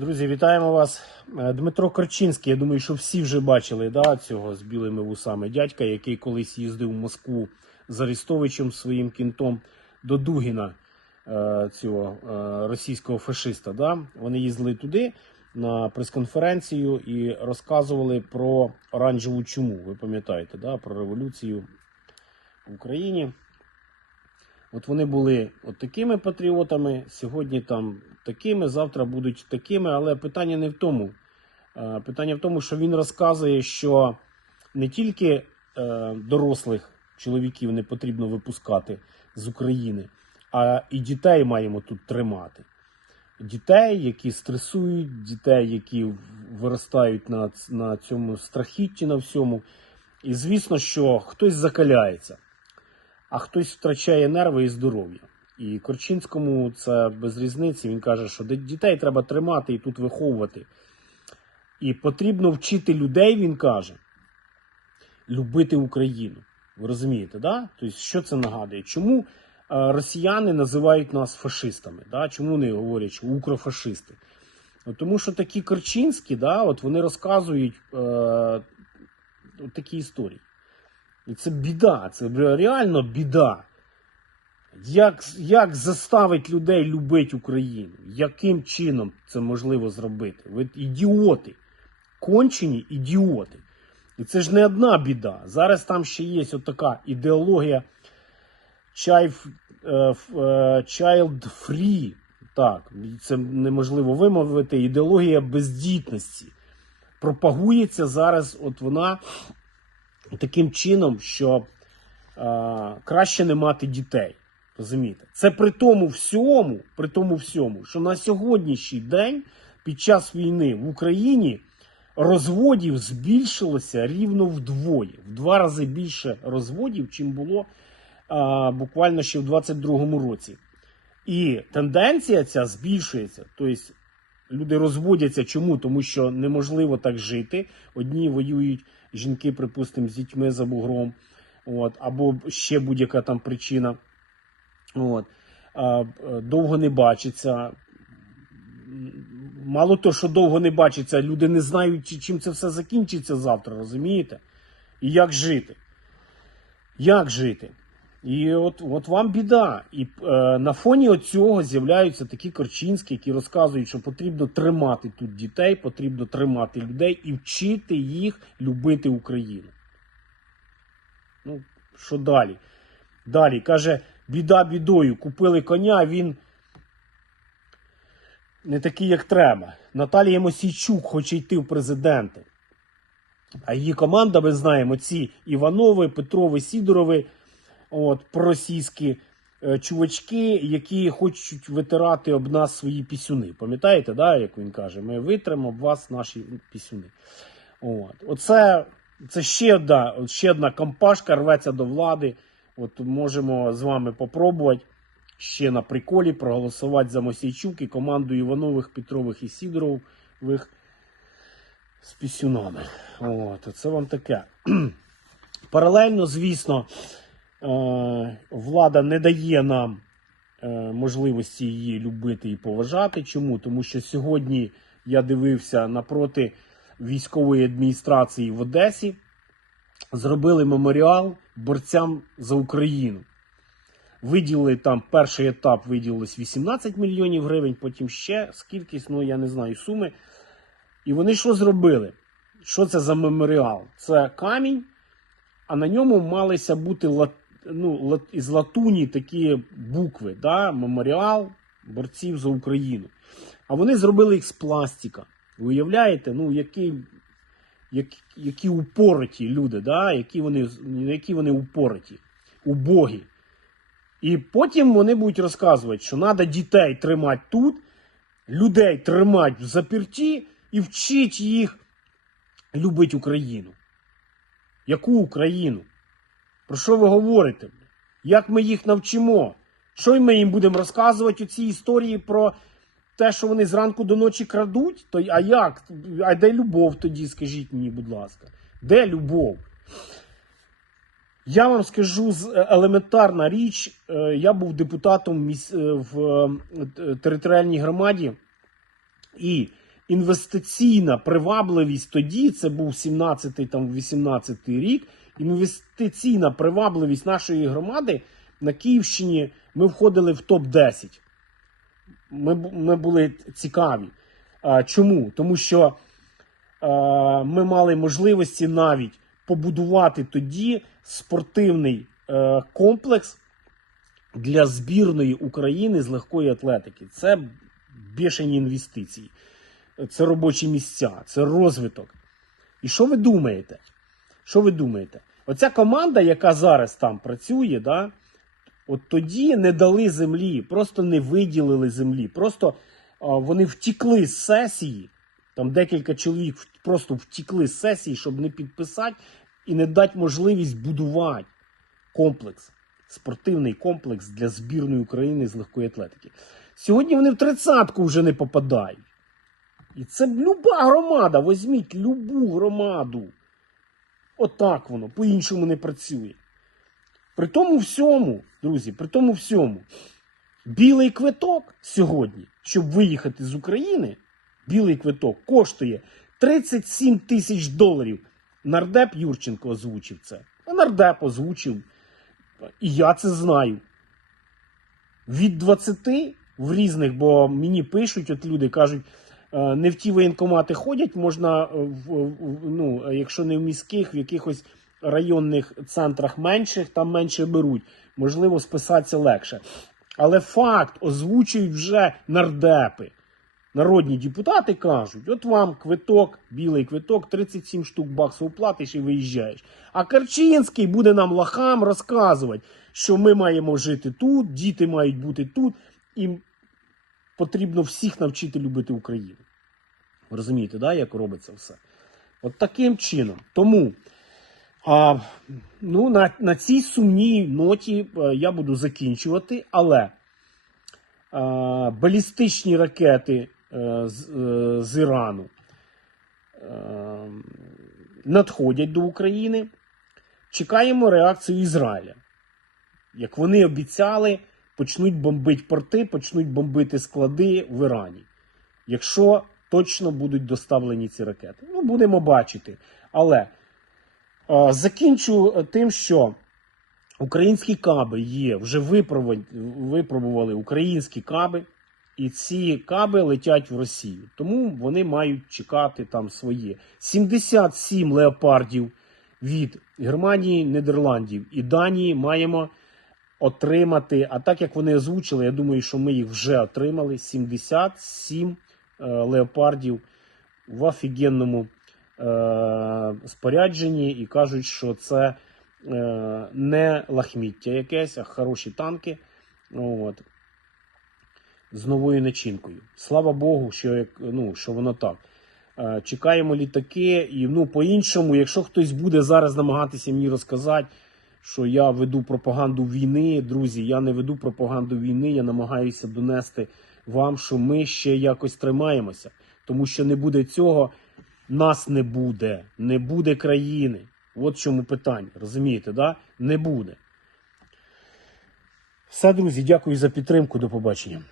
Друзі, вітаємо вас. Е, Дмитро Корчинський. Я думаю, що всі вже бачили да, цього з білими вусами дядька, який колись їздив в Москву з Арестовичем своїм кінтом до Дугіна, е, цього е, російського фашиста. Да? Вони їздили туди на прес-конференцію і розказували про оранжеву чуму. Ви пам'ятаєте, да? про революцію в Україні. От вони були от такими патріотами, сьогодні там такими, завтра будуть такими, але питання не в тому. Е, Питання в тому, що він розказує, що не тільки е, дорослих чоловіків не потрібно випускати з України, а і дітей маємо тут тримати. Дітей, які стресують, дітей, які виростають на, на цьому страхітті на всьому. І звісно, що хтось закаляється а хтось втрачає нерви і здоров'я. І Корчинському це без різниці. Він каже, що дітей треба тримати і тут виховувати. І потрібно вчити людей, він каже, любити Україну. Ви розумієте, да? Тобто, що це нагадує? Чому е, росіяни називають нас фашистами? Да? Чому вони говорять, що укрофашисти? Тому що такі Корчинські, да, от вони розказують е, от такі історії. І це біда, це реально біда. Як, як заставить людей любити Україну? Яким чином це можливо зробити? Ви ідіоти, кончені ідіоти. І це ж не одна біда. Зараз там ще є от така ідеологія е, е, child free. Так, це неможливо вимовити. Ідеологія бездітності. Пропагується зараз, от вона таким чином, що е, краще не мати дітей. Розумієте? Це при тому всьому, при тому всьому, що на сьогоднішній день під час війни в Україні розводів збільшилося рівно вдвоє, в два рази більше розводів, чим було е, буквально ще в 22-му році. І тенденція ця збільшується. Тобто люди розводяться. Чому? Тому що неможливо так жити. Одні воюють жінки, припустимо, з дітьми за бугром, от, або ще будь-яка там причина. От. Е, довго не бачиться. Мало того, що довго не бачиться, люди не знають, чим це все закінчиться завтра, розумієте? І як жити? Як жити? І от, от вам біда. І е, на фоні цього з'являються такі корчинські, які розказують, що потрібно тримати тут дітей, потрібно тримати людей і вчити їх любити Україну. Ну, що далі? Далі каже, біда бідою. Купили коня, він не такий, як треба. Наталія Мосійчук хоче йти в президенти. А її команда, ми знаємо, ці Іванови, Петрови, Сідорови, от, проросійські е, чувачки, які хочуть витирати об нас свої пісюни. Пам'ятаєте, да, як він каже, ми витримо об вас наші пісюни. От. Оце це ще одна, ще одна компашка рветься до влади. От можемо з вами попробувати ще на приколі проголосувати за Мосійчук і команду Іванових, Петрових і Сідорових з пісюнами. От, це вам таке. Паралельно, звісно, влада не дає нам е, можливості її любити і поважати. Чому? Тому що сьогодні я дивився напроти військової адміністрації в Одесі, зробили меморіал борцям за Україну. Виділили там перший етап виділилось 18 мільйонів гривень, потім ще скількись, ну я не знаю суми. І вони що зробили? Що це за меморіал? Це камінь, а на ньому малися бути лат, ну, із латуні такі букви. Да? Меморіал борців за Україну. А вони зробили їх з пластика. Уявляєте, ну, які, які, які упороті люди, да? які, вони, які вони упороті, убогі. І потім вони будуть розказувати, що треба дітей тримати тут, людей тримати в заперті і вчить їх любити Україну. Яку Україну? Про що ви говорите? Як ми їх навчимо? Що ми їм будемо розказувати ці історії про те, що вони зранку до ночі крадуть? То, а як? А де любов тоді, скажіть мені, будь ласка? Де любов? Я вам скажу е, елементарна річ. Е, Я був депутатом е, в територіальній громаді, і інвестиційна привабливість тоді, це був 17-й 18-й рік. Інвестиційна привабливість нашої громади на Київщині ми входили в топ-10. Ми, ми були цікаві. А, чому? Тому що а, ми мали можливості навіть побудувати тоді спортивний е, комплекс для збірної України з легкої атлетики. Це бешені інвестиції, це робочі місця, це розвиток. І що ви думаєте? Що ви думаєте? Оця команда, яка зараз там працює, да, от тоді не дали землі, просто не виділили землі. Просто а, вони втікли з сесії. Там декілька чоловік просто втікли з сесії, щоб не підписати і не дати можливість будувати комплекс, спортивний комплекс для збірної України з легкої атлетики. Сьогодні вони в тридцятку вже не попадають. І це люба громада. Візьміть любу громаду. Отак воно, по-іншому не працює. При тому всьому, друзі, при тому всьому, білий квиток сьогодні, щоб виїхати з України, білий квиток коштує 37 тисяч доларів. Нардеп Юрченко озвучив це. А нардеп озвучив. І я це знаю. Від 20 в різних, бо мені пишуть, от люди кажуть, не в ті воєнкомати ходять, можна, е, в, ну, е, якщо не в міських, в якихось районних центрах менших, там менше беруть. Можливо, списатися легше. Але факт озвучують вже нардепи. Народні депутати кажуть: от вам квиток, білий квиток, 37 штук баксів платиш і виїжджаєш. А Карчинський буде нам лахам розказувати, що ми маємо жити тут, діти мають бути тут, і потрібно всіх навчити любити Україну. Ви розумієте, да, як робиться все? От таким чином. Тому а, ну, на, на цій сумній ноті е, я буду закінчувати, але а, балістичні ракети е, з, е, з Ірану е, надходять до України. Чекаємо реакцію Ізраїля. Як вони обіцяли, почнуть бомбити порти, почнуть бомбити склади в Ірані. Якщо точно будуть доставлені ці ракети. Ну, будемо бачити. Але е, закінчу тим, що українські каби є, вже випробували, українські каби, і ці каби летять в Росію. Тому вони мають чекати там своє. 77 леопардів від Германії, Нідерландів і Данії маємо отримати. А так як вони озвучили, я думаю, що ми їх вже отримали. 77 е, леопардів в офігенному е, спорядженні, і кажуть, що це е, не лахміття якесь, а хороші танки. От. З новою начинкою. Слава Богу, що, як, ну, що воно так. Е, Чекаємо літаки, і ну, по-іншому, якщо хтось буде зараз намагатися мені розказати, що я веду пропаганду війни, друзі, я не веду пропаганду війни, я намагаюся донести вам, що ми ще якось тримаємося. Тому що не буде цього, нас не буде, не буде країни. От в чому питання. Розумієте, да? Не буде. Все, друзі, дякую за підтримку. До побачення.